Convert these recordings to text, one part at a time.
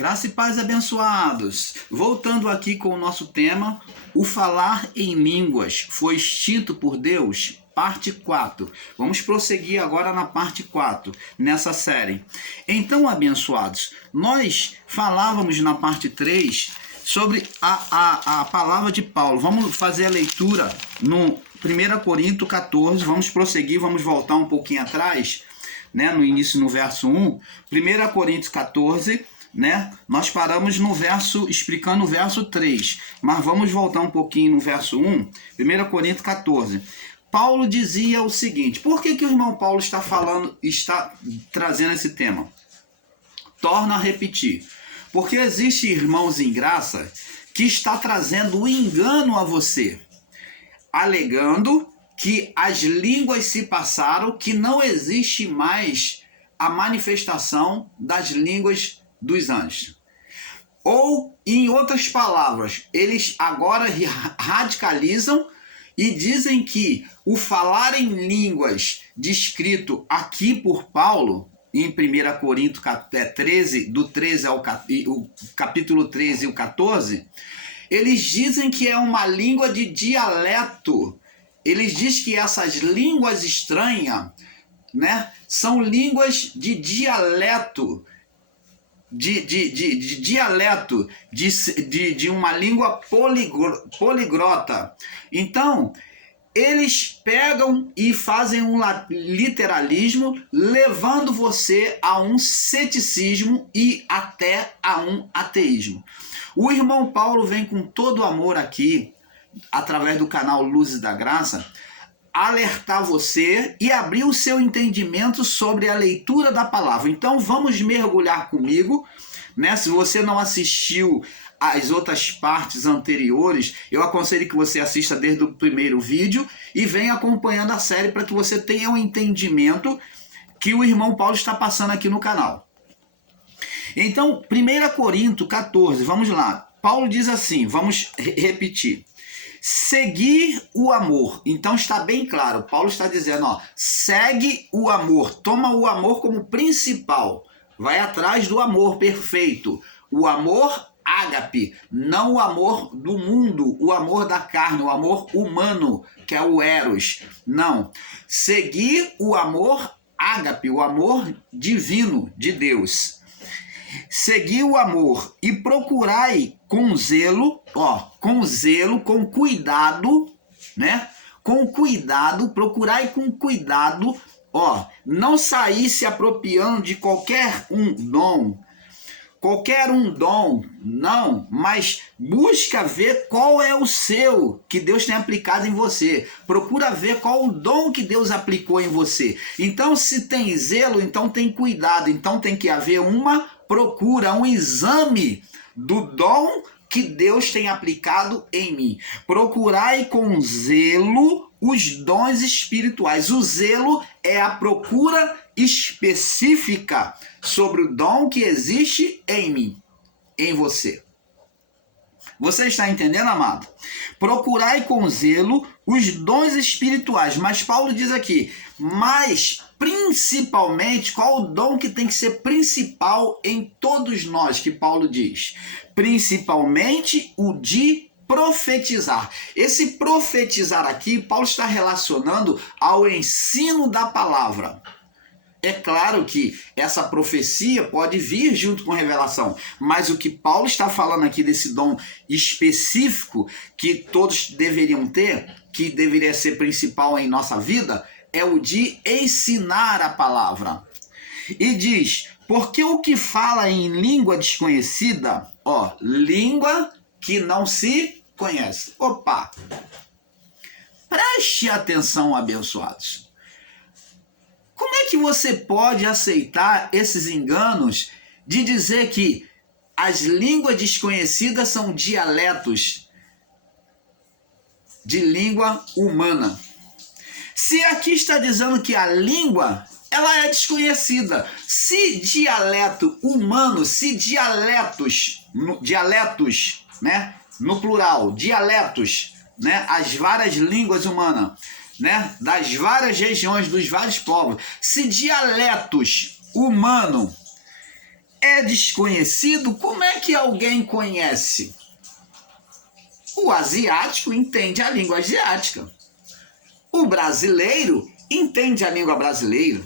Graça e paz, abençoados. Voltando aqui com o nosso tema, o falar em línguas foi extinto por Deus, parte 4. Vamos prosseguir agora na parte 4, nessa série. Então, abençoados, nós falávamos na parte 3 sobre a palavra de Paulo. Vamos fazer a leitura no 1 Coríntios 14, vamos prosseguir, vamos voltar um pouquinho atrás, né, no início, no verso 1. 1 Coríntios 14, né? Nós paramos no verso, explicando o verso 3, mas vamos voltar um pouquinho no verso 1, 1 Coríntios 14. Paulo dizia o seguinte: por que o irmão Paulo está trazendo esse tema? Torna a repetir. Porque existe irmãos em graça que está trazendo o engano a você, alegando que as línguas se passaram, que não existe mais a manifestação das línguas dos anjos. Ou, em outras palavras, eles agora radicalizam e dizem que o falar em línguas descrito aqui por Paulo, em 1 Coríntios 13, do 13 ao capítulo 13 e o 14, eles dizem que é uma língua de dialeto. Eles dizem que essas línguas estranhas, né, são línguas de dialeto, dialeto, de uma língua poliglota. Então, eles pegam e fazem um literalismo, levando você a um ceticismo e até a um ateísmo. O irmão Paulo vem com todo amor aqui, através do canal Luzes da Graça, alertar você e abrir o seu entendimento sobre a leitura da palavra. Então vamos mergulhar comigo, né? Se você não assistiu as outras partes anteriores, eu aconselho que você assista desde o primeiro vídeo e venha acompanhando a série para que você tenha um entendimento que o irmão Paulo está passando aqui no canal. Então, 1 Coríntios 14, vamos lá. Paulo diz assim, vamos repetir. Seguir o amor. Então está bem claro, Paulo está dizendo, ó, segue o amor, toma o amor como principal, vai atrás do amor perfeito, o amor ágape, não o amor do mundo, o amor da carne, o amor humano, que é o eros, não, seguir o amor ágape, o amor divino de Deus. Segui o amor e procurai com zelo, com cuidado, né? Com cuidado, procurai com cuidado, não sair se apropriando de qualquer um dom, não, mas busca ver qual é o seu, que Deus tem aplicado em você. Procura ver qual o dom que Deus aplicou em você. Então, se tem zelo, então tem cuidado, então tem que haver uma procura, um exame do dom que Deus tem aplicado em mim. Procurai com zelo os dons espirituais. O zelo é a procura específica sobre o dom que existe em mim, em você. Você está entendendo, amado? Procurai com zelo os dons espirituais. Mas Paulo diz aqui, mas principalmente, qual o dom que tem que ser principal em todos nós, que Paulo diz? Principalmente o de profetizar. Esse profetizar aqui, Paulo está relacionando ao ensino da palavra. É claro que essa profecia pode vir junto com revelação, mas o que Paulo está falando aqui desse dom específico que todos deveriam ter, que deveria ser principal em nossa vida, é o de ensinar a palavra. E diz, porque o que fala em língua desconhecida, língua que não se conhece. Opa! Preste atenção, abençoados. Como é que você pode aceitar esses enganos de dizer que as línguas desconhecidas são dialetos de língua humana? Se aqui está dizendo que a língua, ela é desconhecida. Se dialeto humano, se dialetos, né, no plural, dialetos, né, as várias línguas humanas, né, das várias regiões, dos vários povos, se dialetos humanos é desconhecido, como é que alguém conhece? O asiático entende a língua asiática. O brasileiro entende a língua brasileira.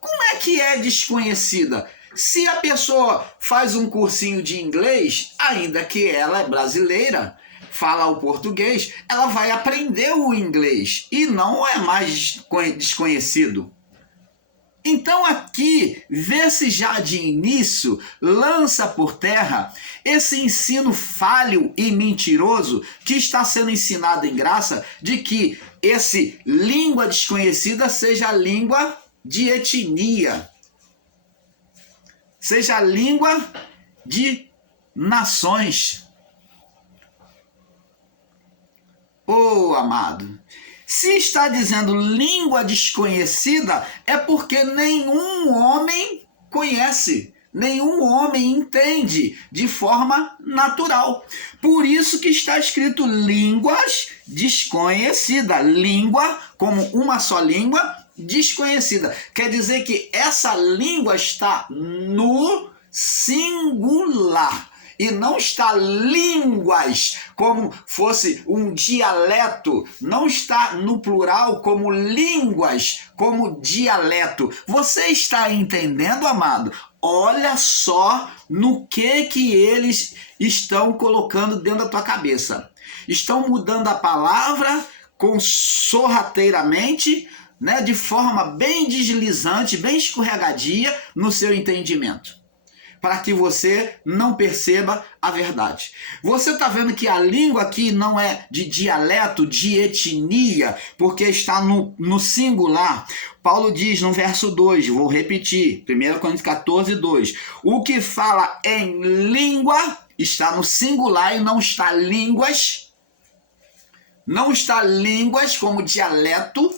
Como é que é desconhecida? Se a pessoa faz um cursinho de inglês, ainda que ela é brasileira, fala o português, ela vai aprender o inglês e não é mais desconhecido. Então aqui, vê-se já de início, lança por terra esse ensino falho e mentiroso que está sendo ensinado em graça de que esse língua desconhecida seja língua de etnia, seja língua de nações. Oh, amado, se está dizendo língua desconhecida, é porque nenhum homem conhece, nenhum homem entende de forma natural. Por isso que está escrito línguas desconhecidas, língua como uma só língua desconhecida. Quer dizer que essa língua está no singular. E não está línguas como fosse um dialeto, não está no plural como línguas, como dialeto. Você está entendendo, amado? Olha só no que eles estão colocando dentro da tua cabeça. Estão mudando a palavra sorrateiramente, né, de forma bem deslizante, bem escorregadia no seu entendimento, para que você não perceba a verdade. Você está vendo que a língua aqui não é de dialeto, de etnia, porque está no singular. Paulo diz no verso 2, vou repetir, 1 Coríntios 14, 2. O que fala em língua está no singular e não está línguas. Não está línguas como dialeto.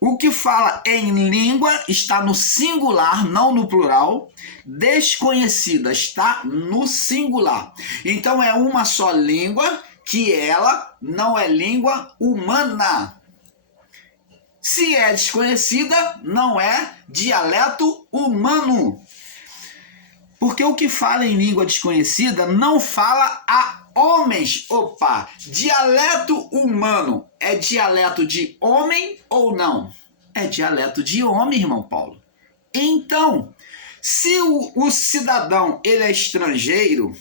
O que fala em língua está no singular, não no plural. Desconhecida está no singular. Então é uma só língua, que ela não é língua humana. Se é desconhecida, não é dialeto humano. Porque o que fala em língua desconhecida não fala a homens. Opa, dialeto humano é dialeto de homem ou não? É dialeto de homem, irmão Paulo. Então, se o cidadão ele é estrangeiro,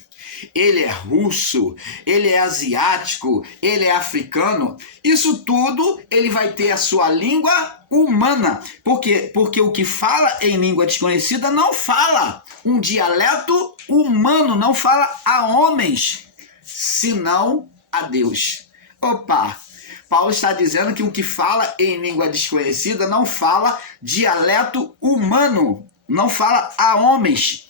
ele é russo, ele é asiático, ele é africano, isso tudo ele vai ter a sua língua humana. Por quê? Porque o que fala em língua desconhecida não fala um dialeto humano, não fala a homens, senão a Deus. Opa! Paulo está dizendo que o que fala em língua desconhecida não fala dialeto humano, não fala a homens,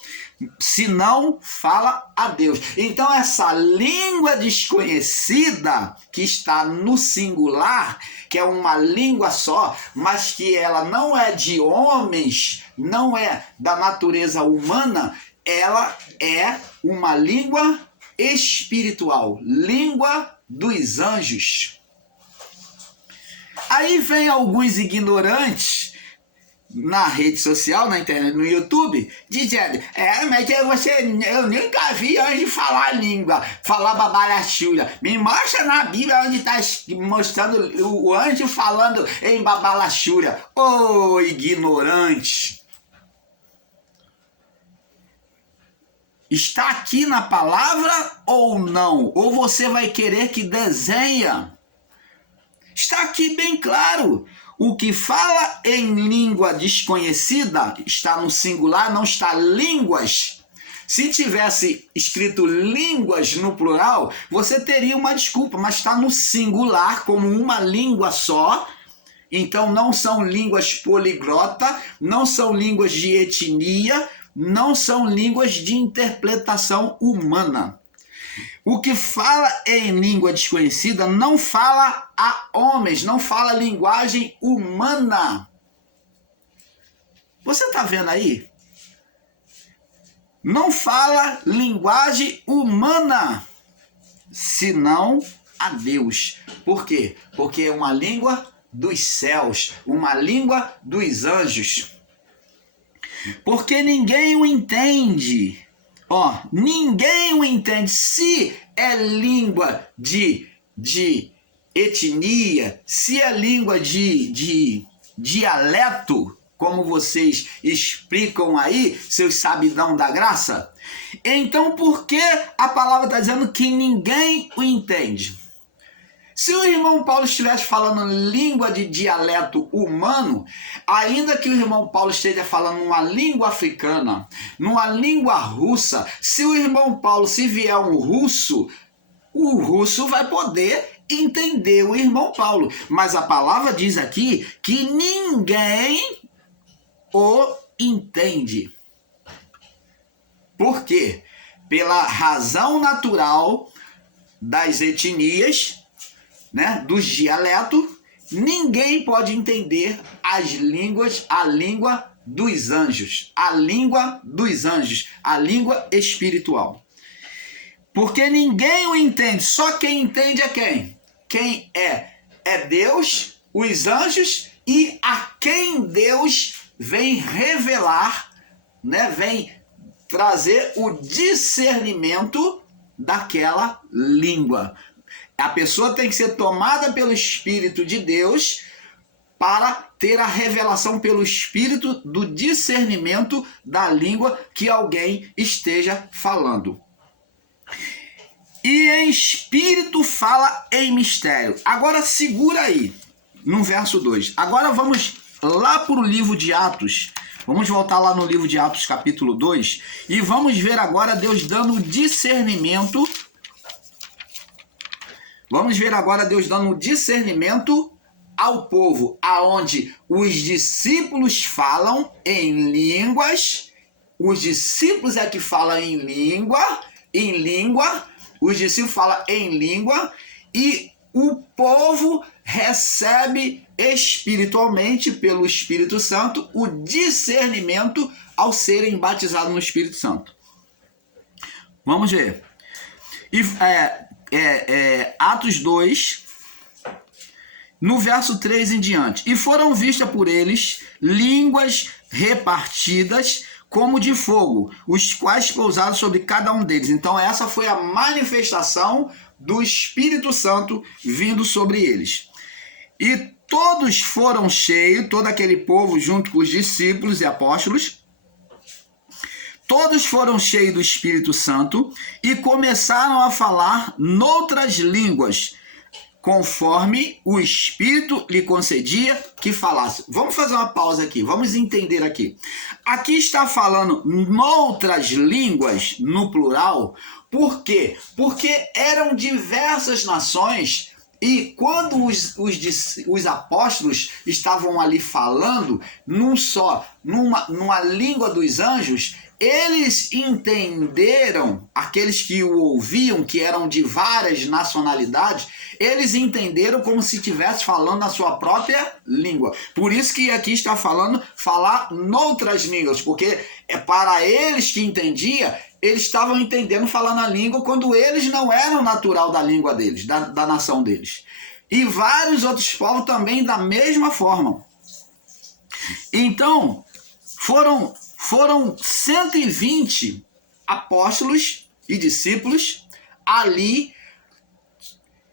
senão fala a Deus. Então essa língua desconhecida que está no singular, que é uma língua só, mas que ela não é de homens, não é da natureza humana, ela é uma língua espiritual, língua dos anjos. Aí vem alguns ignorantes na rede social, na internet, no YouTube, dizendo, mas eu nunca vi anjo falar língua, falar babalachura. Me mostra na Bíblia onde está mostrando o anjo falando em babalachura. Ô, ignorante! Está aqui na palavra ou não? Ou você vai querer que desenhe? Está aqui bem claro. O que fala em língua desconhecida está no singular, não está línguas. Se tivesse escrito línguas no plural, você teria uma desculpa, mas está no singular como uma língua só. Então não são línguas poliglota, não são línguas de etnia, não são línguas de interpretação humana. O que fala em língua desconhecida não fala a homens, não fala linguagem humana. Você está vendo aí? Não fala linguagem humana, senão a Deus. Por quê? Porque é uma língua dos céus, uma língua dos anjos. porque ninguém o entende. Ó, ninguém o entende. Se é língua de etnia, se é língua de dialeto, como vocês explicam aí, seus sabidão da graça, então por que a palavra está dizendo que ninguém o entende? Se o irmão Paulo estivesse falando língua de dialeto humano, ainda que o irmão Paulo esteja falando uma língua africana, numa língua russa, se o irmão Paulo, se vier um russo, o russo vai poder entender o irmão Paulo. Mas a palavra diz aqui que ninguém o entende. Por quê? Pela razão natural das etnias, né, dos dialetos, ninguém pode entender as línguas, a língua dos anjos, a língua dos anjos, a língua espiritual. Porque ninguém o entende, só quem entende é quem? Quem é Deus, os anjos e a quem Deus vem revelar, né, vem trazer o discernimento daquela língua. A pessoa tem que ser tomada pelo Espírito de Deus para ter a revelação pelo Espírito do discernimento da língua que alguém esteja falando. E em espírito fala em mistério. Agora segura aí, no verso 2. Agora vamos lá para o livro de Atos. Vamos voltar lá no livro de Atos, capítulo 2. E vamos ver agora Deus dando discernimento. Vamos ver agora Deus dando discernimento ao povo, aonde os discípulos falam em línguas. Os discípulos é que falam em língua. Os discípulos falam em língua e o povo recebe espiritualmente pelo Espírito Santo o discernimento ao serem batizados no Espírito Santo. Vamos ver. E, Atos 2, no verso 3 em diante. E foram vistas por eles línguas repartidas como de fogo, os quais pousaram sobre cada um deles. Então essa foi a manifestação do Espírito Santo vindo sobre eles. E todos foram cheios, todo aquele povo junto com os discípulos e apóstolos, todos foram cheios do Espírito Santo e começaram a falar noutras línguas, conforme o Espírito lhe concedia que falasse. Vamos fazer uma pausa aqui, vamos entender aqui. Aqui está falando noutras línguas, no plural. Por quê? Porque eram diversas nações e quando os apóstolos estavam ali falando numa língua dos anjos, eles entenderam, aqueles que o ouviam, que eram de várias nacionalidades, eles entenderam como se estivesse falando na sua própria língua. Por isso que aqui está falando falar noutras línguas, porque é para eles que entendia, eles estavam entendendo falando a língua quando eles não eram natural da língua deles, da nação deles. E vários outros povos também da mesma forma. Então, foram 120 apóstolos e discípulos ali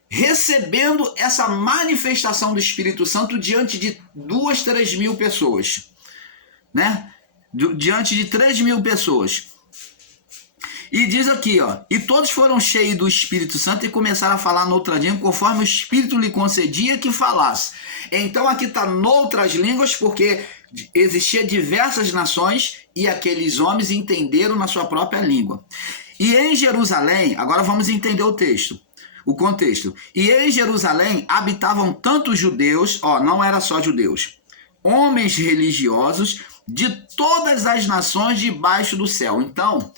recebendo essa manifestação do Espírito Santo diante de 2.000, 3.000 pessoas, né? Diante de 3.000 pessoas. E diz aqui, ó, e todos foram cheios do Espírito Santo e começaram a falar noutra língua, conforme o Espírito lhe concedia que falasse. Então aqui está noutras línguas, porque existia diversas nações e aqueles homens entenderam na sua própria língua. E em Jerusalém, agora vamos entender o texto, o contexto. E em Jerusalém habitavam tantos judeus, ó, não era só judeus, homens religiosos de todas as nações debaixo do céu. Então,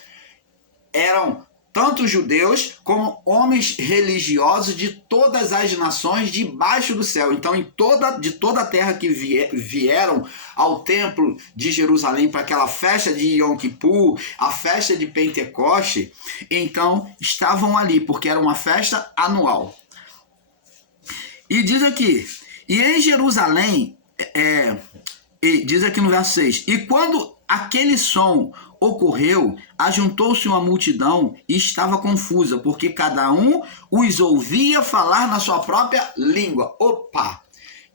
eram tanto judeus como homens religiosos de todas as nações debaixo do céu. Então, de toda a terra que vieram ao templo de Jerusalém para aquela festa de Yom Kippur, a festa de Pentecoste, então estavam ali, porque era uma festa anual. E diz aqui, e em Jerusalém, diz aqui no verso 6, e quando aquele som ocorreu, ajuntou-se uma multidão e estava confusa, porque cada um os ouvia falar na sua própria língua. Opa!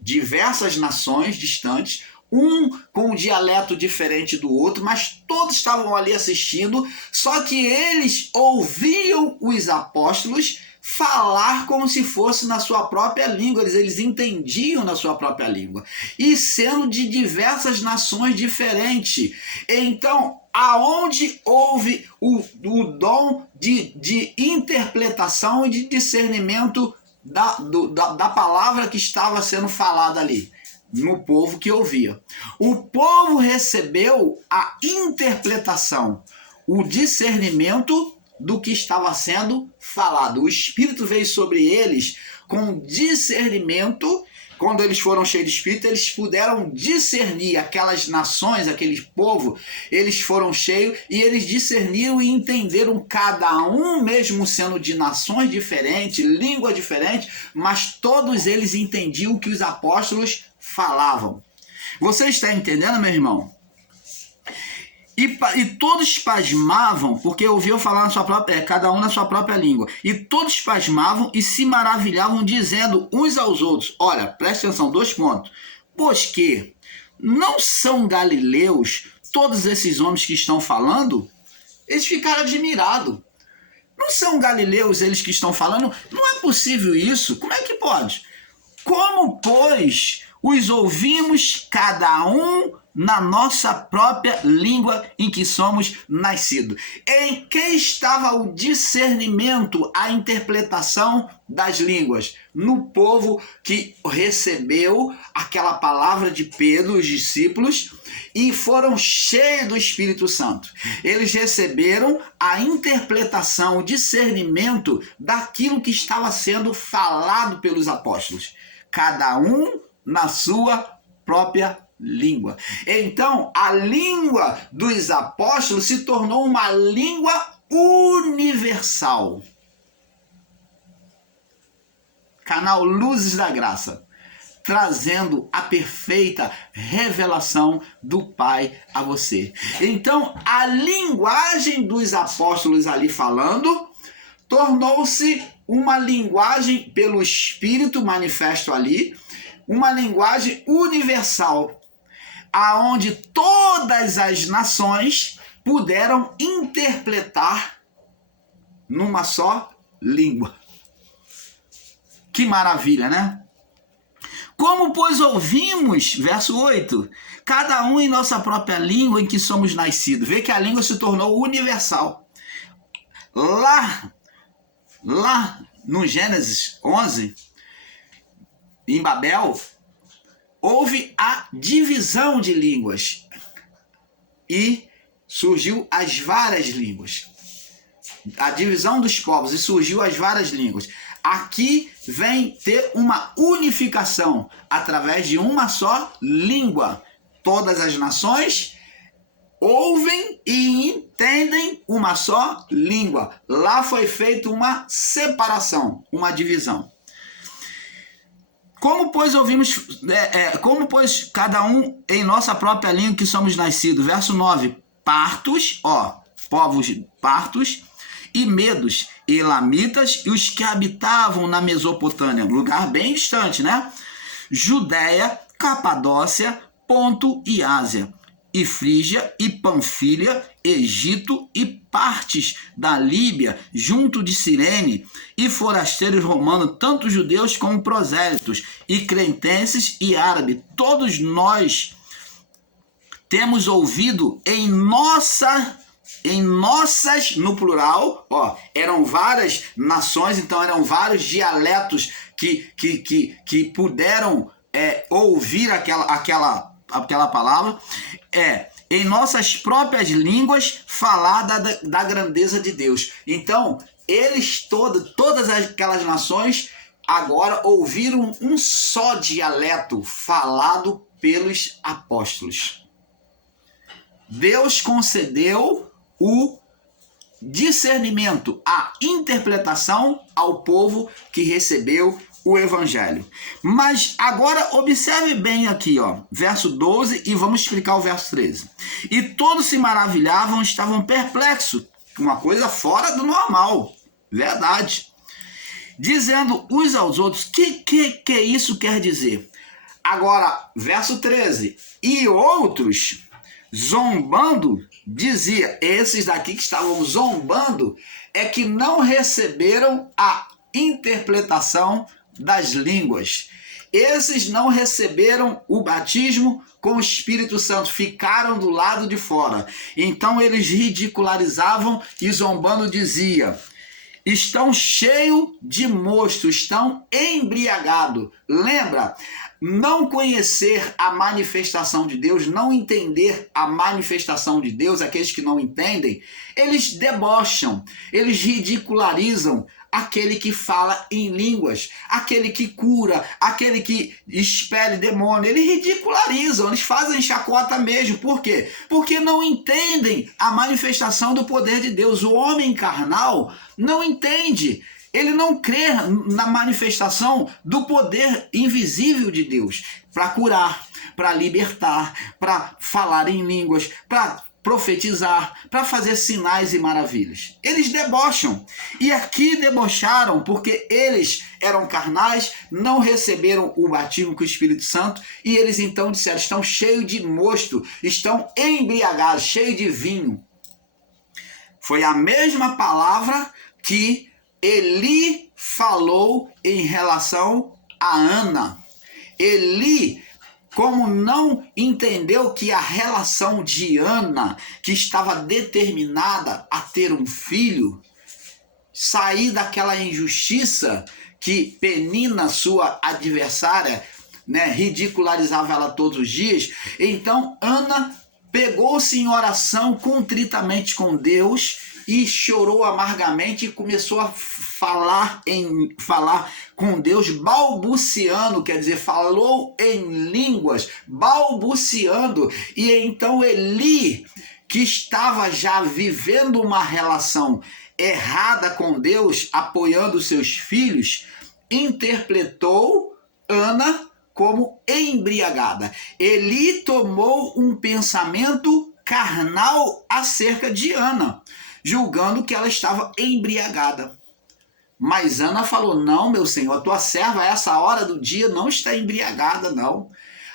Diversas nações distantes, um com um dialeto diferente do outro, mas todos estavam ali assistindo, só que eles ouviam os apóstolos falar como se fosse na sua própria língua, eles entendiam na sua própria língua, e sendo de diversas nações diferentes. Então, aonde houve o dom de interpretação e de discernimento da palavra que estava sendo falada ali? No povo que ouvia. O povo recebeu a interpretação, o discernimento do que estava sendo falado. O Espírito veio sobre eles com discernimento. Quando eles foram cheios de Espírito, eles puderam discernir aquelas nações, aquele povo, eles foram cheios e eles discerniram e entenderam, cada um mesmo sendo de nações diferentes, língua diferente, mas todos eles entendiam o que os apóstolos falavam. Você está entendendo, meu irmão? E todos pasmavam, porque ouviam falar na sua própria, cada um na sua própria língua. E todos pasmavam e se maravilhavam, dizendo uns aos outros. Olha, presta atenção, 2 pontos. Pois que não são galileus todos esses homens que estão falando? Eles ficaram admirados. Não são galileus eles que estão falando? Não é possível isso. Como é que pode? Como, pois, os ouvimos cada um na nossa própria língua em que somos nascidos? Em que estava o discernimento, a interpretação das línguas? No povo que recebeu aquela palavra de Pedro, os discípulos, e foram cheios do Espírito Santo. Eles receberam a interpretação, o discernimento daquilo que estava sendo falado pelos apóstolos. Cada um na sua própria língua. Então, a língua dos apóstolos se tornou uma língua universal. Canal Luzes da Graça, trazendo a perfeita revelação do Pai a você. Então, a linguagem dos apóstolos ali falando tornou-se uma linguagem pelo Espírito manifesto ali, uma linguagem universal, aonde todas as nações puderam interpretar numa só língua. Que maravilha, né? Como, pois, ouvimos, verso 8, cada um em nossa própria língua em que somos nascidos. Vê que a língua se tornou universal. Lá no Gênesis 11, em Babel, houve a divisão de línguas e surgiu as várias línguas. A divisão dos povos e surgiu as várias línguas. Aqui vem ter uma unificação através de uma só língua. Todas as nações ouvem e entendem uma só língua. Lá foi feita uma separação, uma divisão. Como, pois, como, pois, cada um em nossa própria língua que somos nascidos? Verso 9. Partos, povos partos, e medos, elamitas, e os que habitavam na Mesopotâmia, lugar bem distante, né? Judéia, Capadócia, Ponto e Ásia, e Frígia, e Panfilha, Egito, e partes da Líbia, junto de Cirene, e forasteiros romanos, tanto judeus como prosélitos, e cretenses e árabes. Todos nós temos ouvido em nossas, no plural, eram várias nações, então eram vários dialetos que puderam ouvir aquela palavra, em nossas próprias línguas, falar da grandeza de Deus. Então, todas aquelas nações agora ouviram um só dialeto falado pelos apóstolos. Deus concedeu o discernimento, a interpretação ao povo que recebeu o evangelho. Mas agora observe bem aqui, ó, verso 12, e vamos explicar o verso 13. E todos se maravilhavam, estavam perplexos, uma coisa fora do normal, verdade. Dizendo uns aos outros, que isso quer dizer? Agora, verso 13, e outros, zombando, dizia, esses daqui que estavam zombando, é que não receberam a interpretação das línguas. Esses não receberam o batismo com o Espírito Santo, ficaram do lado de fora. Então eles ridicularizavam e zombando dizia, estão cheios de mosto, estão embriagados. Lembra? Não conhecer a manifestação de Deus, não entender a manifestação de Deus, aqueles que não entendem, eles debocham, eles ridicularizam aquele que fala em línguas, aquele que cura, aquele que expele demônio, eles ridicularizam, eles fazem chacota mesmo. Por quê? Porque não entendem a manifestação do poder de Deus. O homem carnal não entende. Ele não crê na manifestação do poder invisível de Deus para curar, para libertar, para falar em línguas, para profetizar, para fazer sinais e maravilhas. Eles debocham. E aqui debocharam porque eles eram carnais, não receberam o batismo com o Espírito Santo e eles então disseram, estão cheios de mosto, estão embriagados, cheios de vinho. Foi a mesma palavra que Eli falou em relação a Ana. Eli, como não entendeu que a relação de Ana, que estava determinada a ter um filho, sair daquela injustiça que Penina, sua adversária, ridicularizava ela todos os dias, então Ana pegou-se em oração contritamente com Deus e chorou amargamente e começou a falar com Deus, balbuciando, quer dizer, falou em línguas, balbuciando. E então Eli, que estava já vivendo uma relação errada com Deus, apoiando seus filhos, interpretou Ana como embriagada. Eli tomou um pensamento carnal acerca de Ana, julgando que ela estava embriagada. Mas Ana falou, não, meu senhor, a tua serva a essa hora do dia não está embriagada, não.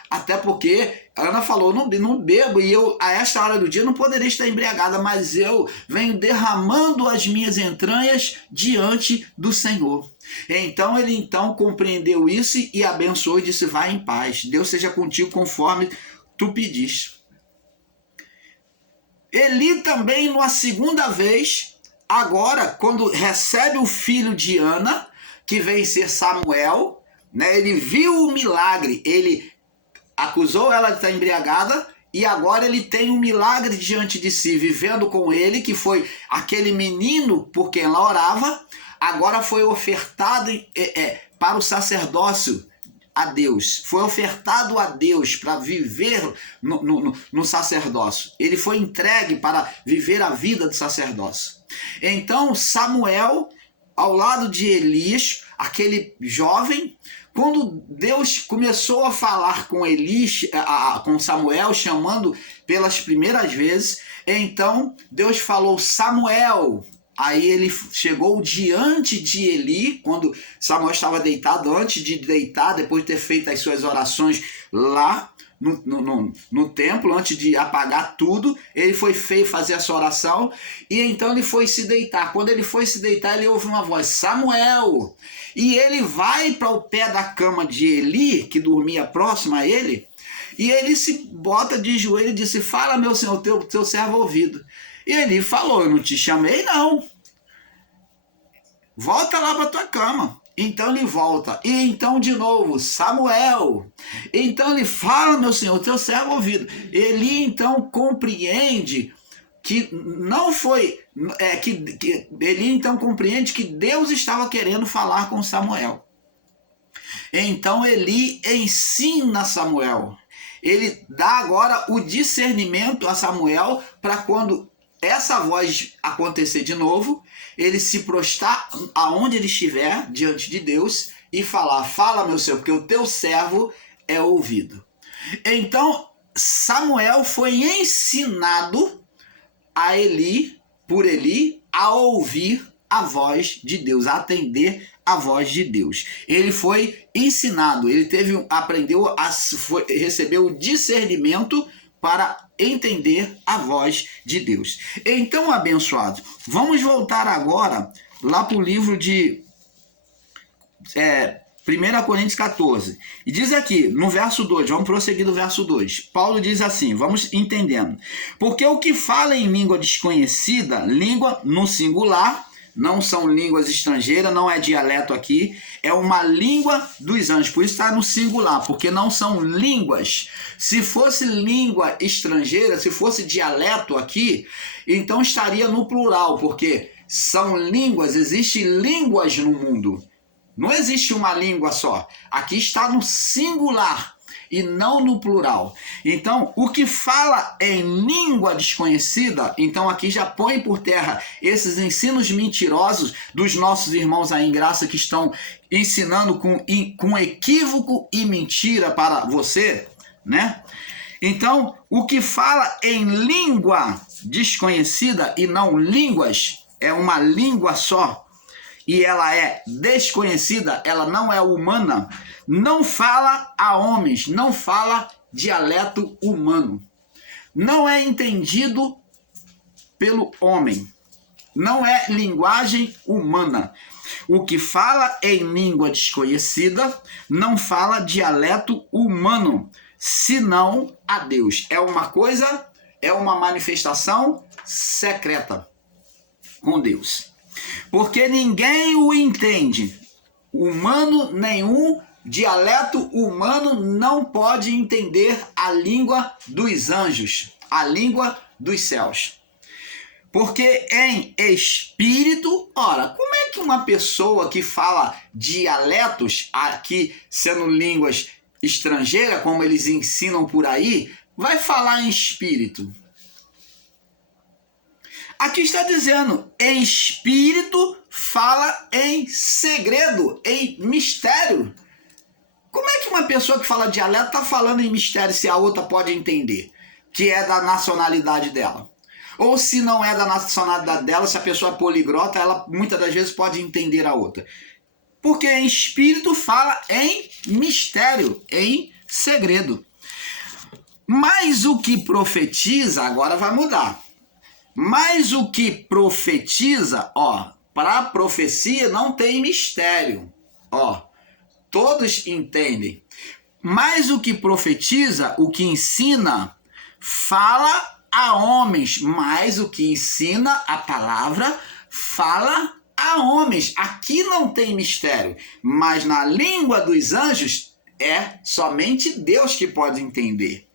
Até porque Ana falou, não bebo, e eu a esta hora do dia não poderia estar embriagada, mas eu venho derramando as minhas entranhas diante do Senhor. Então ele compreendeu isso e abençoou e disse, vai em paz, Deus seja contigo conforme tu pediste. Eli também, numa segunda vez, agora, quando recebe o filho de Ana, que vem ser Samuel, ele viu o milagre, ele acusou ela de estar embriagada, e agora ele tem um milagre diante de si, vivendo com ele, que foi aquele menino por quem ela orava, agora foi ofertado para o sacerdócio a Deus, foi ofertado a Deus para viver no sacerdócio. Ele foi entregue para viver a vida do sacerdócio. Então Samuel, ao lado de Elias, aquele jovem, quando Deus começou a falar com com Samuel, chamando pelas primeiras vezes, então Deus falou, Samuel. Aí ele chegou diante de Eli, quando Samuel estava deitado, antes de deitar, depois de ter feito as suas orações lá no templo, antes de apagar tudo, ele foi fazer a sua oração, e então ele foi se deitar. Quando ele foi se deitar, ele ouve uma voz, Samuel! E ele vai para o pé da cama de Eli, que dormia próximo a ele, e ele se bota de joelho e disse, fala, meu senhor, teu servo ouvido. E Eli falou, eu não te chamei, não. Volta lá para tua cama. Então ele volta. E então de novo, Samuel. Então ele fala, meu senhor, teu servo ouvido. Eli então compreende que não foi... Eli então compreende que Deus estava querendo falar com Samuel. Então Eli ensina Samuel. Ele dá agora o discernimento a Samuel para quando essa voz acontecer de novo, ele se prostrar aonde ele estiver diante de Deus e falar: fala, meu Senhor, porque o teu servo é ouvido. Então, Samuel foi ensinado a Eli, por Eli, a ouvir a voz de Deus, a atender a voz de Deus. Ele foi ensinado, ele recebeu o discernimento para entender a voz de Deus. Então, abençoado, vamos voltar agora lá para o livro de 1 Coríntios 14. E diz aqui, no verso 2, vamos prosseguir do verso 2. Paulo diz assim, vamos entendendo. Porque o que fala em língua desconhecida, língua no singular, não são línguas estrangeiras, não é dialeto aqui, é uma língua dos anjos. Por isso está no singular, porque não são línguas. Se fosse língua estrangeira, se fosse dialeto aqui, então estaria no plural, porque são línguas, existem línguas no mundo. Não existe uma língua só. Aqui está no singular e não no plural. Então, o que fala em língua desconhecida, então aqui já põe por terra esses ensinos mentirosos dos nossos irmãos aí em graça que estão ensinando com equívoco e mentira para você, né? Então, o que fala em língua desconhecida e não línguas, é uma língua só, e ela é desconhecida, ela não é humana, não fala a homens, não fala dialeto humano, não é entendido pelo homem, não é linguagem humana. O que fala em língua desconhecida não fala dialeto humano, senão a Deus. É uma coisa, é uma manifestação secreta com Deus. Porque ninguém o entende. Humano nenhum, dialeto humano não pode entender a língua dos anjos, a língua dos céus. Porque em espírito, ora, como é que uma pessoa que fala dialetos, aqui sendo línguas estrangeiras, como eles ensinam por aí, vai falar em espírito? Aqui está dizendo, em espírito fala em segredo, em mistério. Como é que uma pessoa que fala dialeto está falando em mistério se a outra pode entender? Que é da nacionalidade dela. Ou se não é da nacionalidade dela, se a pessoa é poliglota, ela muitas das vezes pode entender a outra. Porque em espírito fala em mistério, em segredo. Mas o que profetiza, agora vai mudar. Mas o que profetiza, para a profecia não tem mistério, todos entendem. Mas o que profetiza, o que ensina, fala a homens, mas o que ensina a palavra, fala a homens. Aqui não tem mistério, mas na língua dos anjos é somente Deus que pode entender.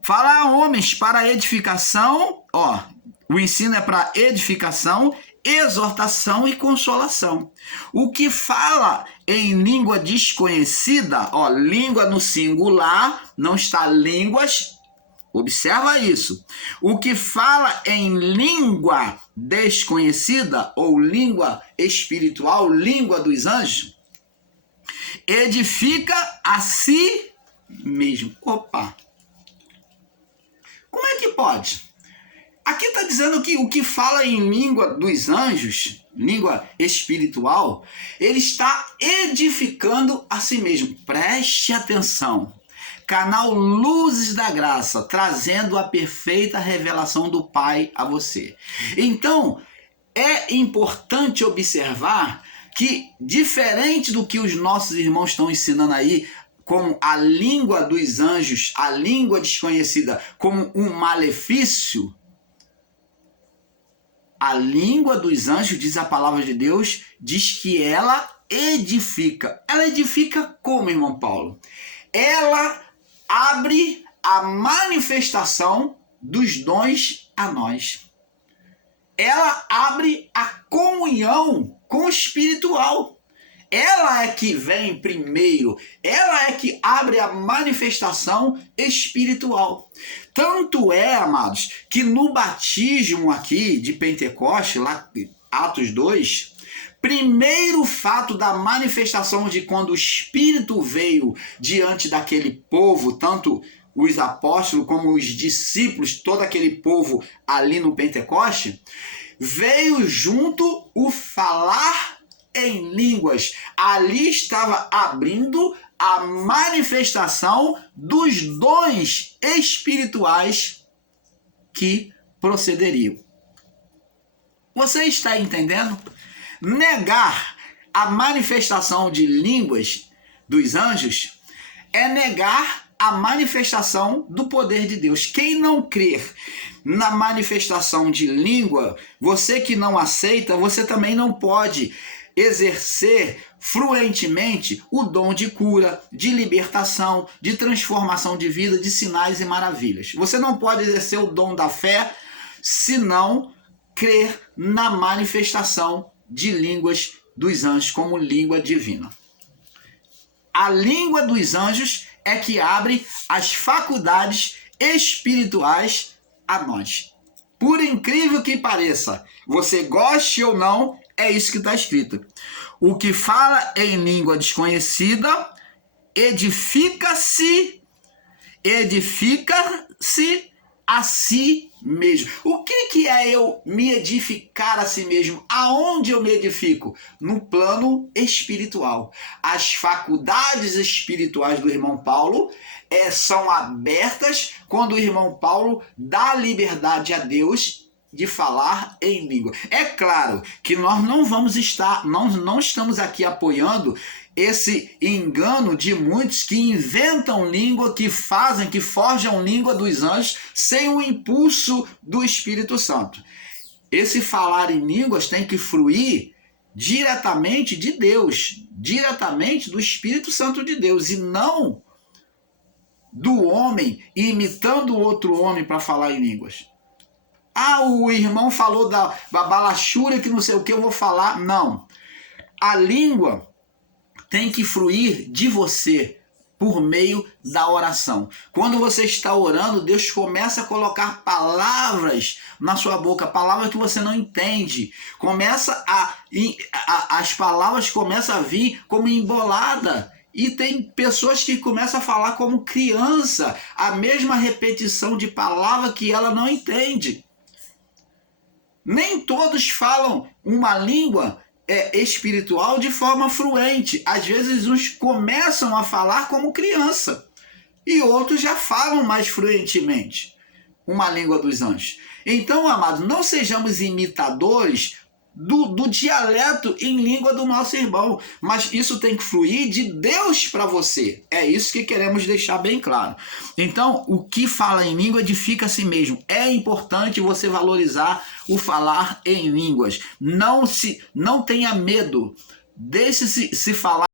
Fala a homens para edificação, o ensino é para edificação, exortação e consolação. O que fala em língua desconhecida, língua no singular, não está línguas, observa isso. O que fala em língua desconhecida ou língua espiritual, língua dos anjos, edifica a si mesmo. Como é que pode? Aqui está dizendo que o que fala em língua dos anjos, língua espiritual, ele está edificando a si mesmo. Preste atenção. Canal Luzes da Graça, trazendo a perfeita revelação do Pai a você. Então, é importante observar que, diferente do que os nossos irmãos estão ensinando aí, como a língua dos anjos, a língua desconhecida, como um malefício, a língua dos anjos, diz a palavra de Deus, diz que ela edifica. Ela edifica como, irmão Paulo? Ela abre a manifestação dos dons a nós. Ela abre a comunhão com o espiritual. Ela é que vem primeiro, ela é que abre a manifestação espiritual. Tanto é, amados, que no batismo aqui de Pentecoste, lá Atos 2, primeiro fato da manifestação de quando o Espírito veio diante daquele povo, tanto os apóstolos como os discípulos, todo aquele povo ali no Pentecoste, veio junto o falar em línguas. Ali estava abrindo a manifestação dos dons espirituais que procederiam. Você está entendendo? Negar a manifestação de línguas dos anjos é negar a manifestação do poder de Deus. Quem não crer na manifestação de língua, você que não aceita, você também não pode exercer fluentemente o dom de cura, de libertação, de transformação de vida, de sinais e maravilhas. Você não pode exercer o dom da fé se não crer na manifestação de línguas dos anjos como língua divina. A língua dos anjos é que abre as faculdades espirituais a nós. Por incrível que pareça, você goste ou não, é isso que está escrito. O que fala em língua desconhecida edifica-se a si mesmo. O que é eu me edificar a si mesmo? Aonde eu me edifico? No plano espiritual. As faculdades espirituais do irmão Paulo são abertas quando o irmão Paulo dá liberdade a Deus de falar em língua. É claro que nós não estamos aqui apoiando esse engano de muitos que inventam língua, que forjam língua dos anjos sem o impulso do Espírito Santo. Esse falar em línguas tem que fluir diretamente de Deus, diretamente do Espírito Santo de Deus, e não do homem imitando outro homem para falar em línguas. Ah, o irmão falou da balachura que não sei o que eu vou falar. Não. A língua tem que fluir de você por meio da oração. Quando você está orando, Deus começa a colocar palavras na sua boca, palavras que você não entende. As palavras começam a vir como embolada. E tem pessoas que começam a falar como criança, a mesma repetição de palavra que ela não entende. Nem todos falam uma língua espiritual de forma fluente. Às vezes uns começam a falar como criança e outros já falam mais fluentemente uma língua dos anjos. Então, amados, não sejamos imitadores do dialeto em língua do nosso irmão, mas isso tem que fluir de Deus para você. É isso que queremos deixar bem claro. Então, o que fala em língua edifica a si mesmo. É importante você valorizar o falar em línguas. Não tenha medo. Deixe-se falar